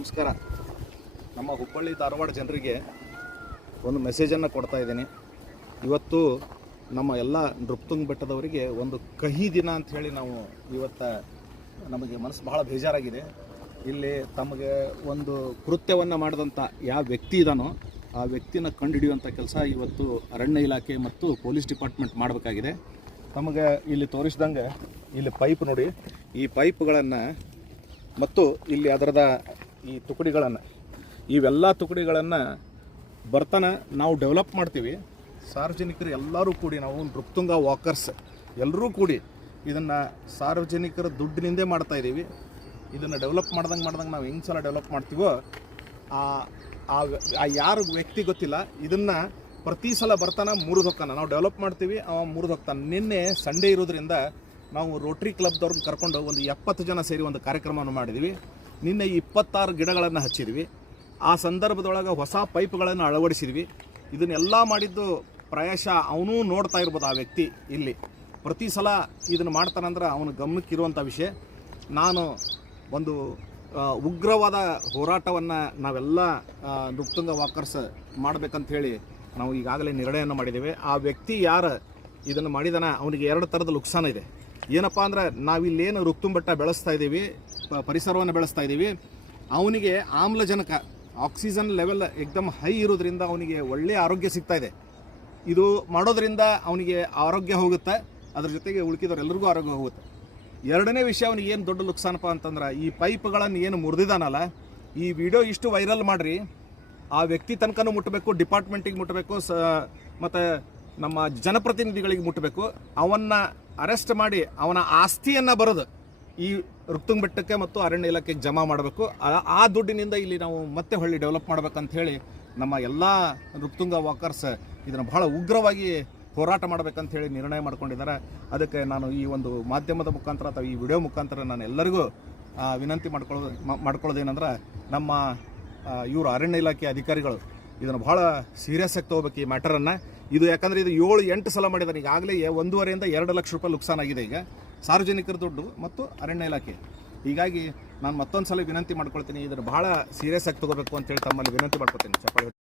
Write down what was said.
ನಮಸ್ಕಾರ. ನಮ್ಮ ಹುಬ್ಬಳ್ಳಿ ಧಾರವಾಡ ಜನರಿಗೆ ಒಂದು ಮೆಸೇಜನ್ನು ಕೊಡ್ತಾ ಇದ್ದೀನಿ. ಇವತ್ತು ನಮ್ಮ ಎಲ್ಲ ನೃಪತುಂಗ ಬೆಟ್ಟದವರಿಗೆ ಒಂದು ಕಹಿ ದಿನ ಅಂತ ಹೇಳಿ ನಾವು ಇವತ್ತು ನಮಗೆ ಮನಸ್ಸು ಬಹಳ ಬೇಜಾರಾಗಿದೆ. ಇಲ್ಲಿ ತಮಗೆ ಒಂದು ಕೃತ್ಯವನ್ನು ಮಾಡಿದಂಥ ಯಾವ ವ್ಯಕ್ತಿ ಇದ್ದಾನೋ ಆ ವ್ಯಕ್ತಿನ ಕಂಡುಹಿಡಿಯುವಂಥ ಕೆಲಸ ಇವತ್ತು ಅರಣ್ಯ ಇಲಾಖೆ ಮತ್ತು ಪೊಲೀಸ್ ಡಿಪಾರ್ಟ್ಮೆಂಟ್ ಮಾಡಬೇಕಾಗಿದೆ. ತಮಗೆ ಇಲ್ಲಿ ತೋರಿಸಿದಂಗೆ ಇಲ್ಲಿ ಪೈಪ್ ನೋಡಿ, ಈ ಪೈಪ್ಗಳನ್ನು ಮತ್ತು ಇಲ್ಲಿ ಅದರದ ಈ ತುಕಡಿಗಳನ್ನು, ಇವೆಲ್ಲ ತುಕಡಿಗಳನ್ನು ಬರ್ತಾನೆ ನಾವು ಡೆವಲಪ್ ಮಾಡ್ತೀವಿ. ಸಾರ್ವಜನಿಕರು ಎಲ್ಲರೂ ಕೂಡಿ, ನಾವು ನೃಪತುಂಗ ವಾಕರ್ಸ್ ಎಲ್ಲರೂ ಕೂಡಿ ಇದನ್ನು ಸಾರ್ವಜನಿಕರ ದುಡ್ಡಿನಿಂದೇ ಮಾಡ್ತಾಯಿದ್ದೀವಿ. ಇದನ್ನು ಡೆವಲಪ್ ಮಾಡ್ದಂಗೆ ನಾವು ಹೆಂಗೆ ಸಲ ಡೆವಲಪ್ ಮಾಡ್ತೀವೋ ಆ ಯಾರು ವ್ಯಕ್ತಿ ಗೊತ್ತಿಲ್ಲ, ಇದನ್ನು ಪ್ರತಿ ಸಲ ಬರ್ತಾನೆ ಮುರಿದೊಕ್ಕಾನ. ನಾವು ಡೆವಲಪ್ ಮಾಡ್ತೀವಿ, ಅವ ಮುರಿದೊಕ್ತಾನೆ. ನಿನ್ನೆ ಸಂಡೇ ಇರೋದ್ರಿಂದ ನಾವು ರೋಟ್ರಿ ಕ್ಲಬ್ದವ್ರನ್ನ ಕರ್ಕೊಂಡು ಒಂದು 70 ಜನ ಸೇರಿ ಒಂದು ಕಾರ್ಯಕ್ರಮವನ್ನು ಮಾಡಿದ್ವಿ. ನಿನ್ನೆ 26 ಗಿಡಗಳನ್ನು ಹಚ್ಚಿದ್ವಿ. ಆ ಸಂದರ್ಭದೊಳಗೆ ಹೊಸ ಪೈಪ್ಗಳನ್ನು ಅಳವಡಿಸಿದ್ವಿ. ಇದನ್ನೆಲ್ಲ ಮಾಡಿದ್ದು ಪ್ರಾಯಶಃ ಅವನೂ ನೋಡ್ತಾ ಇರ್ಬೋದು. ಆ ವ್ಯಕ್ತಿ ಇಲ್ಲಿ ಪ್ರತಿ ಸಲ ಇದನ್ನು ಮಾಡ್ತಾನಂದ್ರೆ ಅವನ ಗಮನಕ್ಕಿರುವಂಥ ವಿಷಯ. ನಾನು ಒಂದು ಉಗ್ರವಾದ ಹೋರಾಟವನ್ನು ನಾವೆಲ್ಲ ನೃಪತುಂಗ ವಾಕರ್ಸ್ ಮಾಡಬೇಕಂತ ಹೇಳಿ ನಾವು ಈಗಾಗಲೇ ನಿರ್ಣಯವನ್ನು ಮಾಡಿದ್ದೇವೆ. ಆ ವ್ಯಕ್ತಿ ಯಾರು ಇದನ್ನು ಮಾಡಿದಾನ ಅವನಿಗೆ 2 ಥರದ ನುಕ್ಸಾನ ಇದೆ. ಏನಪ್ಪ ಅಂದ್ರೆ, ನಾವಿಲ್ಲೇನು ನೃಪತುಂಗ ಬೆಟ್ಟ ಬೆಳೆಸ್ತಾ ಇದ್ದೀವಿ, ಪರಿಸರವನ್ನು ಬೆಳೆಸ್ತಾ ಇದ್ದೀವಿ, ಅವನಿಗೆ ಆಮ್ಲಜನಕ ಆಕ್ಸಿಜನ್ ಲೆವೆಲ್ ಏಕ್ದಮ್ ಹೈ ಇರೋದ್ರಿಂದ ಅವನಿಗೆ ಒಳ್ಳೆಯ ಆರೋಗ್ಯ ಸಿಗ್ತಾ ಇದೆ. ಇದು ಮಾಡೋದ್ರಿಂದ ಅವನಿಗೆ ಆರೋಗ್ಯ ಹೋಗುತ್ತೆ, ಅದ್ರ ಜೊತೆಗೆ ಉಳ್ಕಿದವರೆಲ್ಲರಿಗೂ ಆರೋಗ್ಯ ಹೋಗುತ್ತೆ. ಎರಡನೇ ವಿಷಯ, ಅವನಿಗೆ ಏನು ದೊಡ್ಡ ನುಕ್ಸಾನಪ್ಪ ಅಂತಂದ್ರೆ, ಈ ಪೈಪ್ಗಳನ್ನು ಏನು ಮುರಿದಿದ್ದಾನಲ್ಲ, ಈ ವಿಡಿಯೋ ಇಷ್ಟು ವೈರಲ್ ಮಾಡಿರಿ, ಆ ವ್ಯಕ್ತಿ ತನಕನೂ ಮುಟ್ಟಬೇಕು, ಡಿಪಾರ್ಟ್ಮೆಂಟಿಗೆ ಮುಟ್ಟಬೇಕು, ಮತ್ತು ನಮ್ಮ ಜನಪ್ರತಿನಿಧಿಗಳಿಗೆ ಮುಟ್ಟಬೇಕು. ಅವನ್ನ ಅರೆಸ್ಟ್ ಮಾಡಿ ಅವನ ಆಸ್ತಿಯನ್ನು ಬರೆದು ಈ ನೃಪತುಂಗ ಬೆಟ್ಟಕ್ಕೆ ಮತ್ತು ಅರಣ್ಯ ಇಲಾಖೆಗೆ ಜಮಾ ಮಾಡಬೇಕು. ಆ ದುಡ್ಡಿನಿಂದ ಇಲ್ಲಿ ನಾವು ಮತ್ತೆ ಹೊಳ್ಳಿ ಡೆವಲಪ್ ಮಾಡ್ಬೇಕಂತ ಹೇಳಿ ನಮ್ಮ ಎಲ್ಲ ನೃಪತುಂಗ ವಾಕರ್ಸ್ ಇದನ್ನು ಬಹಳ ಉಗ್ರವಾಗಿ ಹೋರಾಟ ಮಾಡಬೇಕಂತ ಹೇಳಿ ನಿರ್ಣಯ ಮಾಡ್ಕೊಂಡಿದ್ದಾರೆ. ಅದಕ್ಕೆ ನಾನು ಈ ಒಂದು ಮಾಧ್ಯಮದ ಮುಖಾಂತರ ಅಥವಾ ಈ ವಿಡಿಯೋ ಮುಖಾಂತರ ನಾನು ಎಲ್ಲರಿಗೂ ವಿನಂತಿ ಮಾಡ್ಕೊಳ್ಳೋದೇನೆಂದ್ರೆ, ನಮ್ಮ ಇವರು ಅರಣ್ಯ ಇಲಾಖೆ ಅಧಿಕಾರಿಗಳು ಇದನ್ನು ಭಾಳ ಸೀರಿಯಸ್ ಆಗಿ ತೊಗೋಬೇಕು ಈ ಮ್ಯಾಟರನ್ನು. ಇದು ಯಾಕಂದರೆ ಇದು 7-8 ಸಲ ಮಾಡಿದ್ದಾರೆ. ಈಗಾಗಲೇ 1.5 ರಿಂದ 2 ಲಕ್ಷ ರೂಪಾಯಿ ನುಕ್ಸಾನ್ ಆಗಿದೆ ಈಗ ಸಾರ್ವಜನಿಕರ ದುಡ್ಡು ಮತ್ತು ಅರಣ್ಯ ಇಲಾಖೆ. ಹೀಗಾಗಿ ನಾನು ಮತ್ತೊಂದು ಸಲ ವಿನಂತಿ ಮಾಡ್ಕೊಳ್ತೀನಿ, ಇದನ್ನು ಭಾಳ ಸೀರಿಯಸ್ ಆಗಿ ತೊಗೋಬೇಕು ಅಂತೇಳಿ ತಮ್ಮಲ್ಲಿ ವಿನಂತಿ ಮಾಡ್ಕೊಳ್ತೀನಿ.